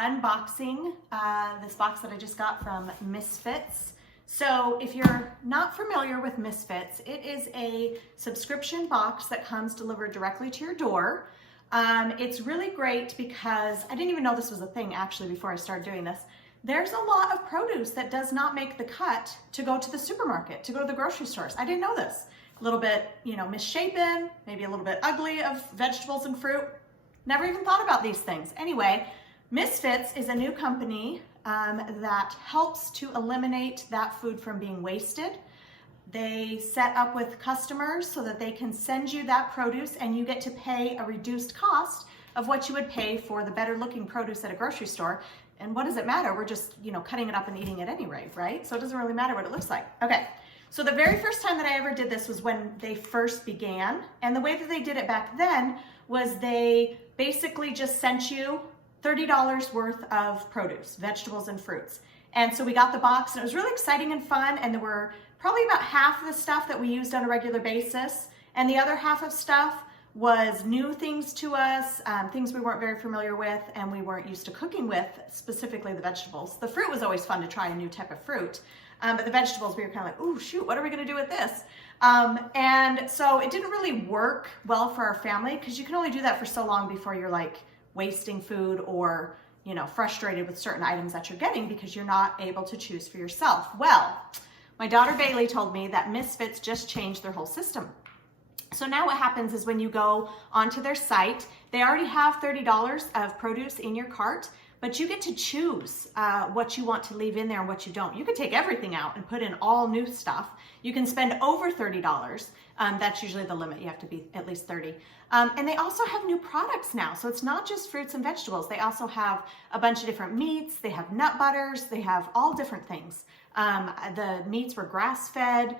unboxing this box that I just got from Misfits. So if you're not familiar with Misfits, it is a subscription box that comes delivered directly to your door. It's really great because I didn't even know this was a thing actually before I started doing this. There's a lot of produce that does not make the cut to go to the supermarket, to go to the grocery stores. I didn't know this. A little bit, misshapen, maybe a little bit ugly of vegetables and fruit. Never even thought about these things. Anyway, Misfits is a new company that helps to eliminate that food from being wasted. They set up with customers so that they can send you that produce and you get to pay a reduced cost of what you would pay for the better looking produce at a grocery store. And what does it matter? We're just, cutting it up and eating it anyway, right? So it doesn't really matter what it looks like. Okay, so the very first time that I ever did this was when they first began. And the way that they did it back then was they basically just sent you $30 worth of produce, vegetables and fruits. And so we got the box and it was really exciting and fun. And there were probably about half of the stuff that we used on a regular basis. And the other half of stuff was new things to us, things we weren't very familiar with and we weren't used to cooking with, specifically the vegetables. The fruit was always fun to try a new type of fruit, but the vegetables we were kind of like, ooh, shoot, what are we gonna do with this? And so it didn't really work well for our family because you can only do that for so long before you're like wasting food or frustrated with certain items that you're getting because you're not able to choose for yourself. Well, my daughter Bailey told me that Misfits just changed their whole system. So now what happens is when you go onto their site, they already have $30 of produce in your cart, but you get to choose what you want to leave in there and what you don't. You could take everything out and put in all new stuff. You can spend over $30. That's usually the limit. You have to be at least 30. And they also have new products now. So it's not just fruits and vegetables. They also have a bunch of different meats. They have nut butters. They have all different things. The meats were grass-fed.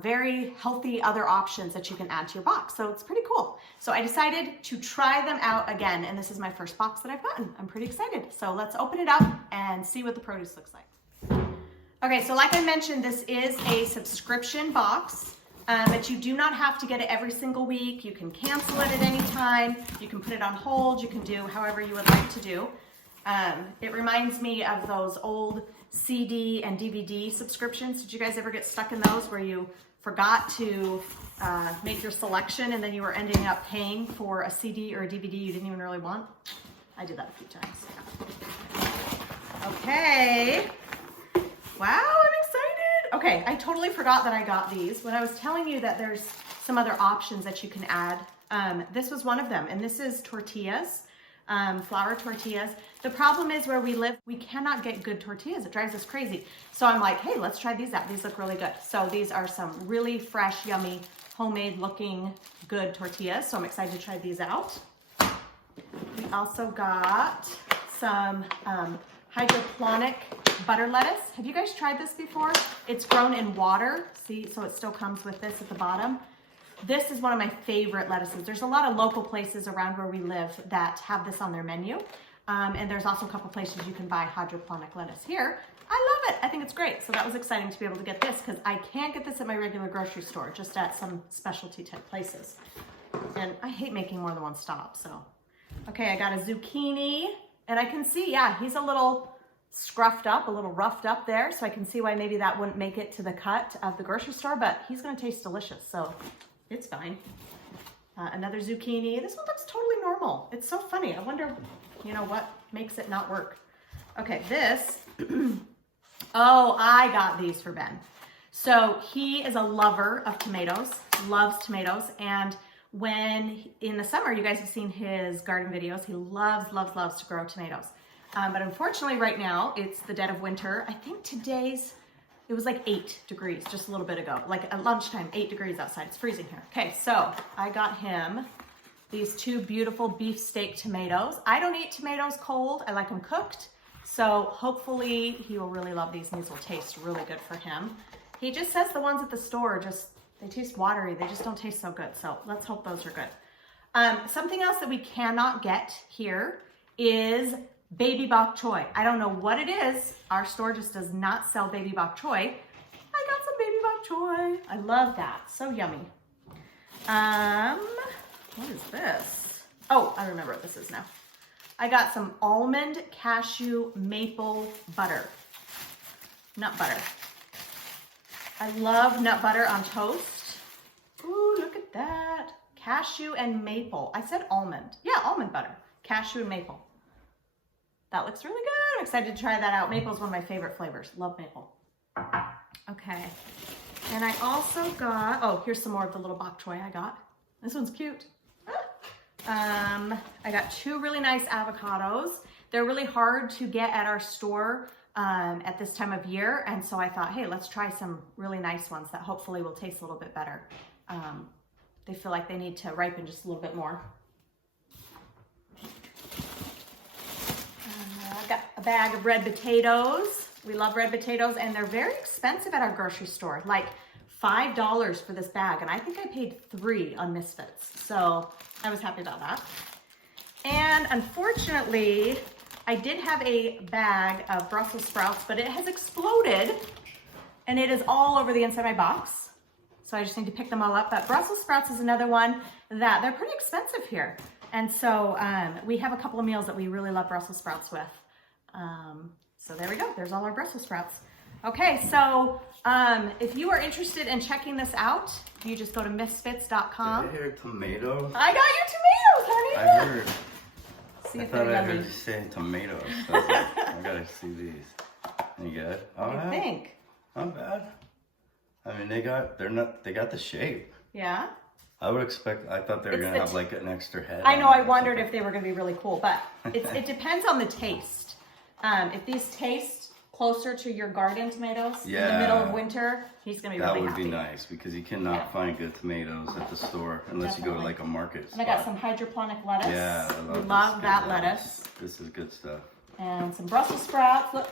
Very healthy other options that you can add to your box. So it's pretty cool. So I decided to try them out again. And this is my first box that I've gotten. I'm pretty excited. So let's open it up and see what the produce looks like. Okay, so like I mentioned, this is a subscription box, but you do not have to get it every single week. You can cancel it at any time. You can put it on hold. You can do however you would like to do. It reminds me of those old CD and DVD subscriptions. Did you guys ever get stuck in those where you forgot to make your selection and then you were ending up paying for a CD or a DVD you didn't even really want? I did that a few times. Yeah. Okay. Wow, I'm excited. Okay, I totally forgot that I got these. When I was telling you that there's some other options that you can add, this was one of them, and this is tortillas. Flour tortillas. The problem is where we live, we cannot get good tortillas. It drives us crazy. So I'm like, hey, let's try these out. These look really good. So these are some really fresh, yummy, homemade looking good tortillas. So I'm excited to try these out. We also got some hydrophonic butter lettuce. Have you guys tried this before? It's grown in water. See, so it still comes with this at the bottom. This is one of my favorite lettuces. There's a lot of local places around where we live that have this on their menu. And there's also a couple places you can buy hydroponic lettuce here. I love it. I think it's great. So that was exciting to be able to get this because I can't get this at my regular grocery store, just at some specialty type places. And I hate making more than one stop. So, okay, I got a zucchini and I can see, yeah, he's a little scruffed up, a little roughed up there. So I can see why maybe that wouldn't make it to the cut of the grocery store, but he's going to taste delicious. So it's fine. Another zucchini. This one looks totally normal. It's so funny. I wonder, what makes it not work. Okay, this. Oh, I got these for Ben. So he is a lover of tomatoes, loves tomatoes. And when in the summer, you guys have seen his garden videos. He loves, loves, loves to grow tomatoes. But unfortunately right now, it's the dead of winter. I think it was like 8 degrees just a little bit ago, like at lunchtime, 8 degrees outside. It's freezing here. Okay, so I got him these 2 beautiful beefsteak tomatoes. I don't eat tomatoes cold. I like them cooked. So hopefully he will really love these and these will taste really good for him. He just says the ones at the store they taste watery. They just don't taste so good. So let's hope those are good. Something else that we cannot get here is baby bok choy. I don't know what it is. Our store just does not sell baby bok choy. I got some baby bok choy. I love that. So yummy. What is this? Oh, I remember what this is now. I got some almond cashew maple butter. Nut butter. I love nut butter on toast. Ooh, look at that. Cashew and maple. I said almond. Yeah, almond butter. Cashew and maple. That looks really good. I'm excited to try that out. Maple is one of my favorite flavors. Love maple. Okay. And I also got, oh, here's some more of the little bok choy I got. This one's cute. I got 2 really nice avocados. They're really hard to get at our store at this time of year. And so I thought, hey, let's try some really nice ones that hopefully will taste a little bit better. They feel like they need to ripen just a little bit more. I've got a bag of red potatoes. We love red potatoes, and they're very expensive at our grocery store, like $5 for this bag, and I think I paid $3 on Misfits, so I was happy about that. And unfortunately, I did have a bag of Brussels sprouts, but it has exploded, and it is all over the inside of my box, so I just need to pick them all up. But Brussels sprouts is another one that they're pretty expensive here, and so we have a couple of meals that we really love Brussels sprouts with. So there we go. There's all our Brussels sprouts. Okay, so if you are interested in checking this out, you just go to misfits.com. Did I hear tomatoes? I got you tomatoes, honey. I heard. See I if thought they're I yummy. heard you say tomatoes. So I was like, I gotta see these. You good? All I right. think. Not bad. I mean, they got the shape. Yeah. I would expect. I thought they were gonna have like an extra head. I know. I wondered if they were going to be really cool, but it depends on the taste. If these taste closer to your garden tomatoes in the middle of winter, he's going to be really happy. That would be nice because you cannot find good tomatoes at the store unless you go to like a market spot. And I got some hydrophonic lettuce. Yeah, we love that lettuce. This is good stuff. And some Brussels sprouts. Look.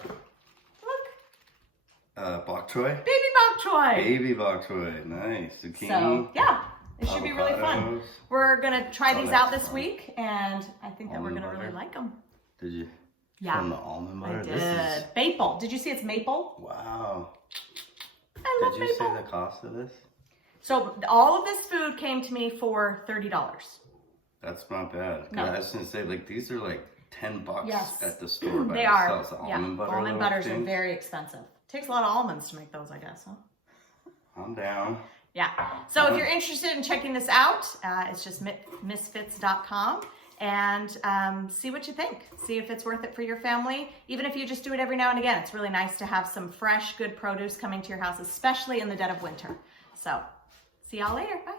Bok choy? Baby bok choy. Baby bok choy. Nice. Zucchini. So, yeah. It should be really fun. Avocados. We're going to try these out this week, and I think that we're going to really like them. Did you? Yeah. From the almond butter? I did. Maple. Did you see it's maple? Wow. I love Did you maple. say the cost of this? So all of this food came to me for $30. That's not bad. No. I was going to say, like, these are like $10 Yes. at the store by They are. themselves. The almond butter Almond butters things. are very expensive. Takes a lot of almonds to make those, I guess, huh? I'm down. Yeah. So if you're interested in checking this out, it's just misfits.com. And see what you think. See if it's worth it for your family. Even if you just do it every now and again, it's really nice to have some fresh, good produce coming to your house, especially in the dead of winter. So, see y'all later. Bye.